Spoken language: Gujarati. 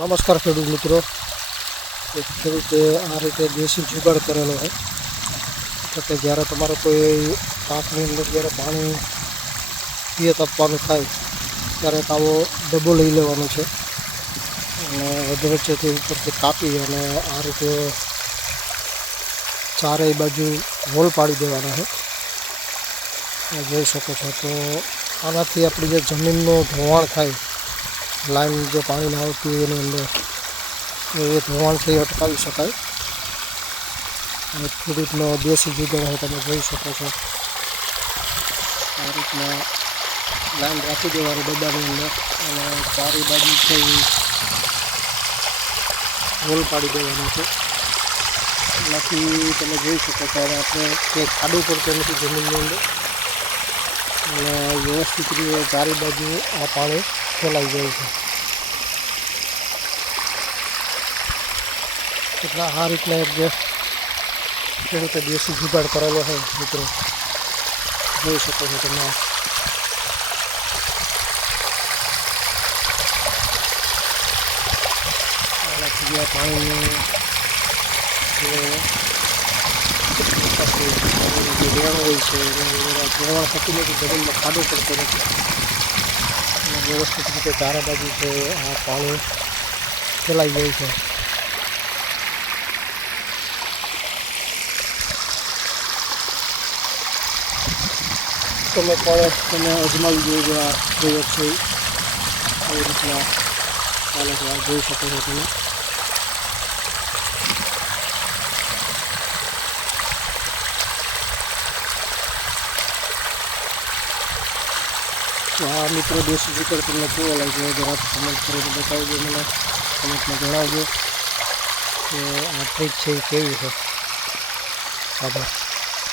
નમસ્કાર ખેડૂત મિત્રો. ખેડૂતે આ રીતે દેશી જુગાડ કરેલો એટલે કે જ્યારે તમારે કોઈ પાકની અંદર જ્યારે પાણી પિયત આપવાનું થાય, ત્યારે તાવો ડબ્બો લઈ લેવાનો છે. અને વચ્ચે વચ્ચેથી ઉપરથી કાપી અને આ રીતે ચારેય બાજુ હોલ પાડી દેવાના છે. જોઈ શકો છો તો આનાથી આપણી જે જમીનનું ધોવાણ થાય લાઈન જે પાણીને આવતી હોય એની અંદર એ ધોવાણથી અટકાવી શકાય. અને ખેડૂતનો દેશી હોય તમે જોઈ શકો છો. આ રીતના લાઈન રાખી દેવાની ડબ્બાની અંદર અને ચારે બાજુ છે હોલ પાડી દેવાનો છે. એનાથી તમે જોઈ શકો છો આપણે કે ખાડું પડતું નથી જમીનની અંદર. અને વ્યવસ્થિત રીતે ચારે બાજુ આ પાણી ફેલાઈ જાય છે. એટલે આ રીતના એક જે ખેડૂતે દેશી જુગાડ કરેલો છે, મિત્રો. જોઈ શકો છો તમે. આનાથી જે આ પાણીનું જે વેણ હોય છે ધોવાણ થતું નથી, જમીનમાં ખાડો પડતો નથી. વ્યવસ્થિત રીતે ચારે બાજુ છે, આ પાણી ફેલાઈ જાય છે. તમે પણ તમે અજમાવી જોજો, આ પ્રયોગ છે. એ. રીતના ચાલે જોઈ શકો છો તમે. આ મિત્રો દેશી ચિકન તમને કેવો લાગ્યો જરાક કમેન્ટ કરીને બતાવજો મને. કમેન્ટમાં જણાવજો કે આ ટ્રીક છે એ કેવી છે? આભાર.